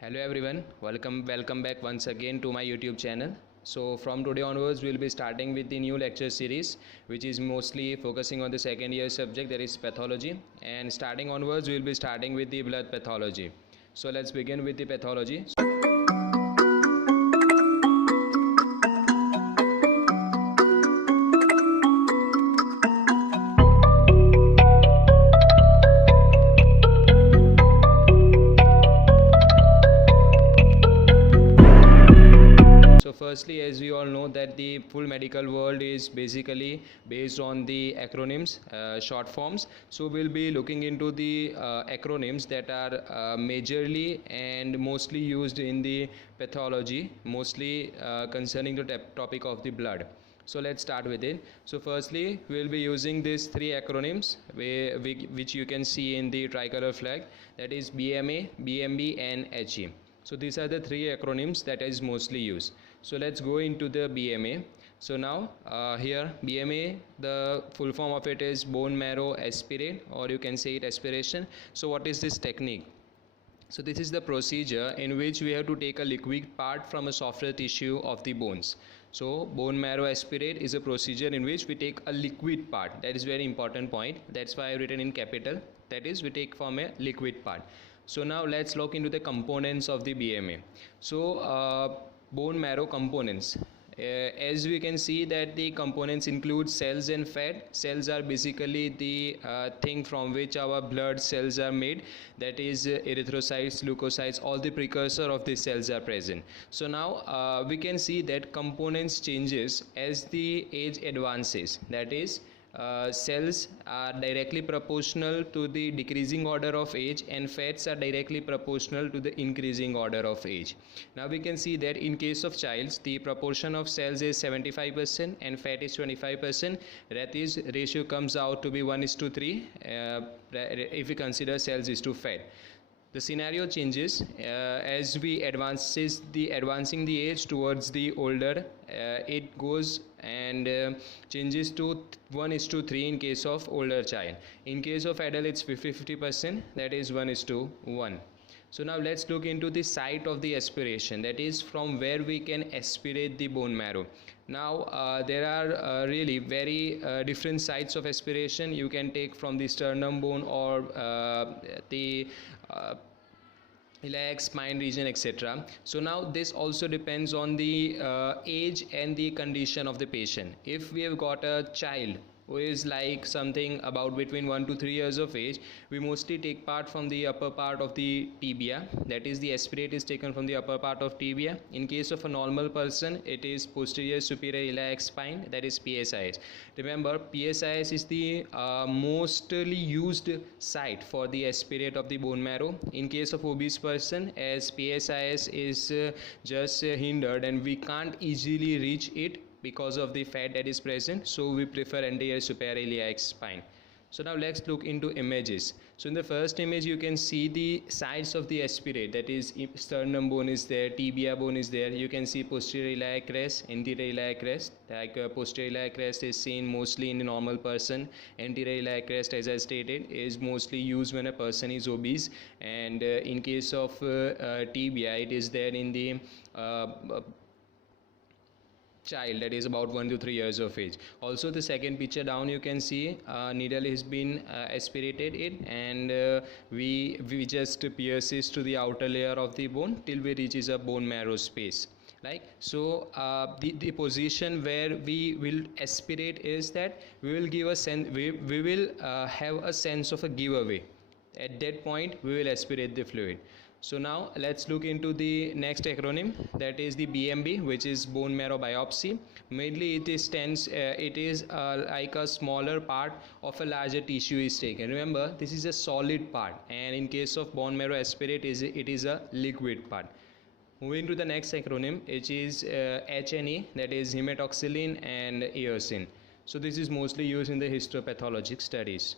Hello everyone, welcome back once again to my YouTube channel. So from today onwards we'll be starting with the new lecture series, which is mostly focusing on the second year subject, that is pathology, and starting onwards we'll be starting with the blood pathology. So let's begin with the pathology. Firstly, as we all know that the full medical world is basically based on the acronyms, short forms. So we'll be looking into the acronyms that are majorly and mostly used in the pathology, mostly concerning the topic of the blood. So let's start with it. So firstly, we'll be using these three acronyms which you can see in the tricolor flag, that is BMA, BMB and HE. So these are the three acronyms that is mostly used. So let's go into the BMA. So now here BMA, the full form of it is bone marrow aspirate, or you can say it aspiration. So what is this technique? So this is the procedure in which we have to take a liquid part from a softer tissue of the bones. So bone marrow aspirate is a procedure in which we take a liquid part. That is very important point. That's why I've written in capital. That is, we take from a liquid part. So now let's look into the components of the BMA. So bone marrow components. As we can see that the components include cells and fat. Cells are basically the thing from which our blood cells are made, that is erythrocytes, leukocytes, all the precursor of these cells are present. So now we can see that components changes as the age advances, that is cells are directly proportional to the decreasing order of age and fats are directly proportional to the increasing order of age. Now we can see that in case of childs, the proportion of cells is 75% and fat is 25%. That is, ratio comes out to be 1:3 if we consider cells is to fat. The scenario changes as we advancing the age towards the older. It goes and changes to 1:3 in case of older child. In case of adult, it's 50%, that is 1:1. So now let's look into the site of the aspiration, that is from where we can aspirate the bone marrow. Now there are really very different sites of aspiration. You can take from the sternum bone or the iliac spine region, etc. So now this also depends on the age and the condition of the patient. If we have got a child who is like something about between 1 to 3 years of age, we mostly take part from the upper part of the tibia, that is the aspirate is taken from the upper part of tibia. In case of a normal person, it is posterior superior iliac spine, that is PSIS. Remember, PSIS is the mostly used site for the aspirate of the bone marrow. In case of obese person, as PSIS is just hindered and we can't easily reach it because of the fat that is present, so we prefer anterior superior iliac spine. So now let's look into images. So in the first image you can see the sides of the aspirate, that is sternum bone is there, tibia bone is there. You can see posterior iliac crest, anterior iliac crest. Like posterior iliac crest is seen mostly in a normal person. Anterior iliac crest, as I stated, is mostly used when a person is obese, and in case of tibia, it is there in the child that is about 1 to 3 years of age. Also the second picture down you can see needle has been aspirated in, and we just pierces to the outer layer of the bone till we reaches a bone marrow space. Like so the position where we will aspirate is that we will give a sense, we will have a sense of a giveaway. At that point we will aspirate the fluid. So now let's look into the next acronym, that is the BMB, which is bone marrow biopsy. Mainly it is like a smaller part of a larger tissue is taken. Remember, this is a solid part, and in case of bone marrow aspirate it is a liquid part. Moving to the next acronym, which is HNE, that is hematoxylin and eosin. So this is mostly used in the histopathologic studies.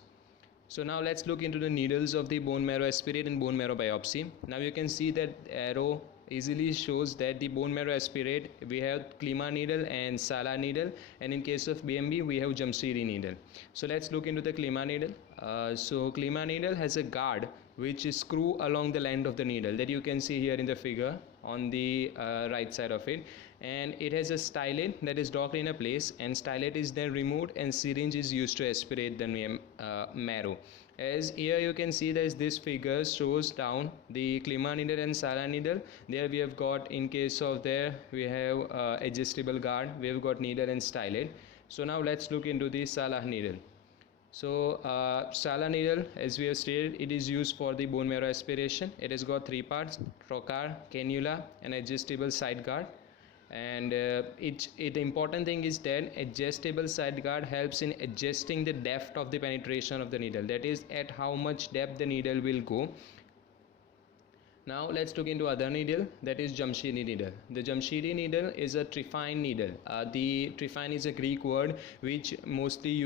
So now let's look into the needles of the bone marrow aspirate and bone marrow biopsy. Now you can see that arrow easily shows that the bone marrow aspirate we have Klima needle and Salah needle, and in case of BMB we have Jamshidi needle. So let's look into the Klima needle. So Klima needle has a guard which screw along the length of the needle, that you can see here in the figure on the right side of it. And it has a stylet that is docked in a place, and stylet is then removed and syringe is used to aspirate the marrow. As here you can see that this figure shows down the Klima needle and Salah needle. There we have got, in case of there, we have adjustable guard, we have got needle and stylet. So now let's look into the Salah needle. So Salah needle, as we have stated, it is used for the bone marrow aspiration. It has got three parts: trocar, cannula, and adjustable side guard. And the important thing is that adjustable side guard helps in adjusting the depth of the penetration of the needle, that is at how much depth the needle will go. Now let's look into other needle, that is Jamshidi needle. The Jamshidi needle is a trephine needle. The trephine is a Greek word which mostly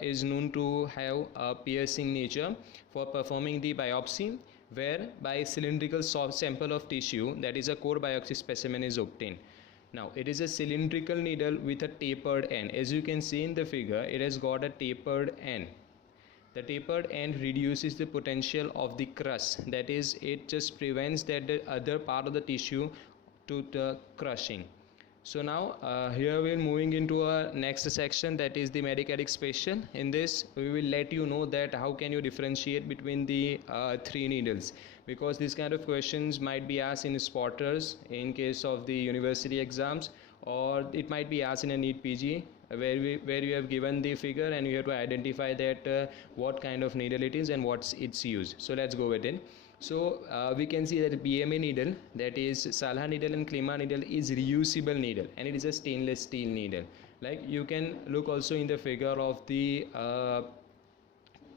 is known to have a piercing nature for performing the biopsy, where by cylindrical sample of tissue, that is a core biopsy specimen, is obtained. Now it is a cylindrical needle with a tapered end. As you can see in the figure, it has got a tapered end. The tapered end reduces the potential of the crush, that is, it just prevents that the other part of the tissue to the crushing. So now here we are moving into our next section, that is the MEDIC ADDICT SPECIAL. In this we will let you know that how can you differentiate between the three needles, because these kind of questions might be asked in spotters in case of the university exams, or it might be asked in a NEET PG where you have given the figure and you have to identify that what kind of needle it is and what's its use. So let's go with it. So we can see that BMA needle, that is Salah needle and Klima needle, is reusable needle, and it is a stainless steel needle. Like you can look also in the figure of the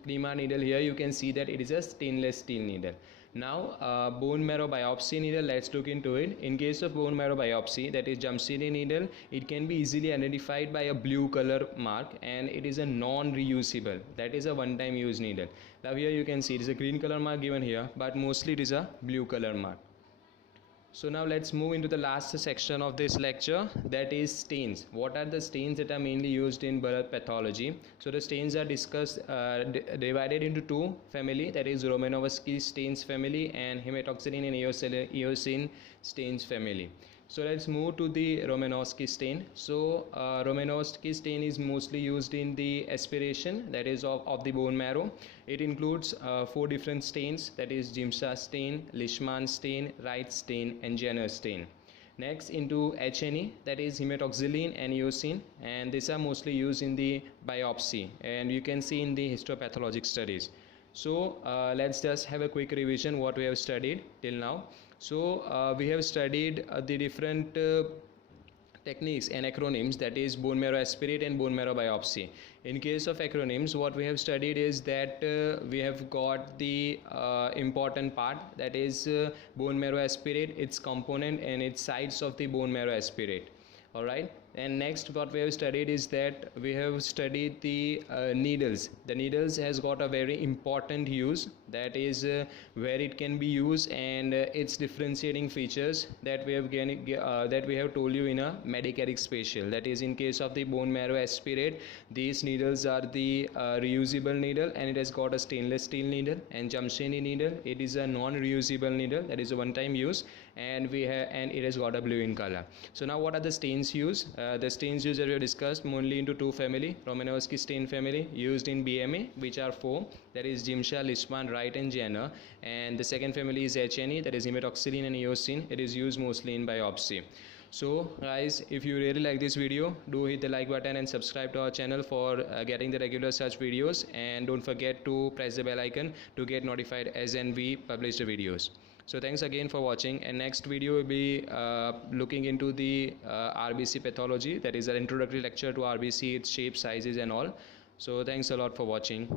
Klima needle, here you can see that it is a stainless steel needle. Now bone marrow biopsy needle, let's look into it. In case of bone marrow biopsy, that is Jamshidi needle, it can be easily identified by a blue color mark, and it is a non-reusable, that is a one-time use needle. Now here you can see it is a green color mark given here, but mostly it is a blue color mark. So now let's move into the last section of this lecture, that is stains. What are the stains that are mainly used in blood pathology? So the stains are discussed divided into two family, that is ROMANOWSKY stains family and hematoxylin and eosin stains family. So let's move to the ROMANOWSKY stain. So ROMANOWSKY stain is mostly used in the aspiration, that is of the bone marrow. It includes four different stains, that is Giemsa stain, Leishman stain, Wright stain, and Jenner stain. Next into HNE, that is hematoxylin and eosin, and these are mostly used in the biopsy, and you can see in the histopathologic studies. So let's just have a quick revision what we have studied till now. So we have studied the different techniques and acronyms, that is bone marrow aspirate and bone marrow biopsy. In case of acronyms, what we have studied is that we have got the important part, that is bone marrow aspirate, its component and its sides of the bone marrow aspirate. Alright, and next what we have studied is that we have studied the needles. The needles has got a very important use, that is where it can be used, and its differentiating features that we have told you in a MEDIC ADDICT SPECIAL. That is, in case of the bone marrow aspirate, these needles are the reusable needle, and it has got a stainless steel needle. And Jamshidi needle, it is a non-reusable needle, that is a one-time use, and it has got a blue in color. So now what are the stains used? The stains used that we have discussed mainly into two family, ROMANOWSKY stain family used in BMA, which are four, that is Giemsa, Leishman, Wright, and Jenner. And the second family is HNE, that is hematoxylin and eosin. It is used mostly in biopsy. So guys, if you really like this video, do hit the like button and subscribe to our channel for getting the regular such videos, and don't forget to press the bell icon to get notified as and we publish the videos. So thanks again for watching, and next video will be looking into the RBC pathology, that is an introductory lecture to RBC, its shape, sizes and all. So thanks a lot for watching.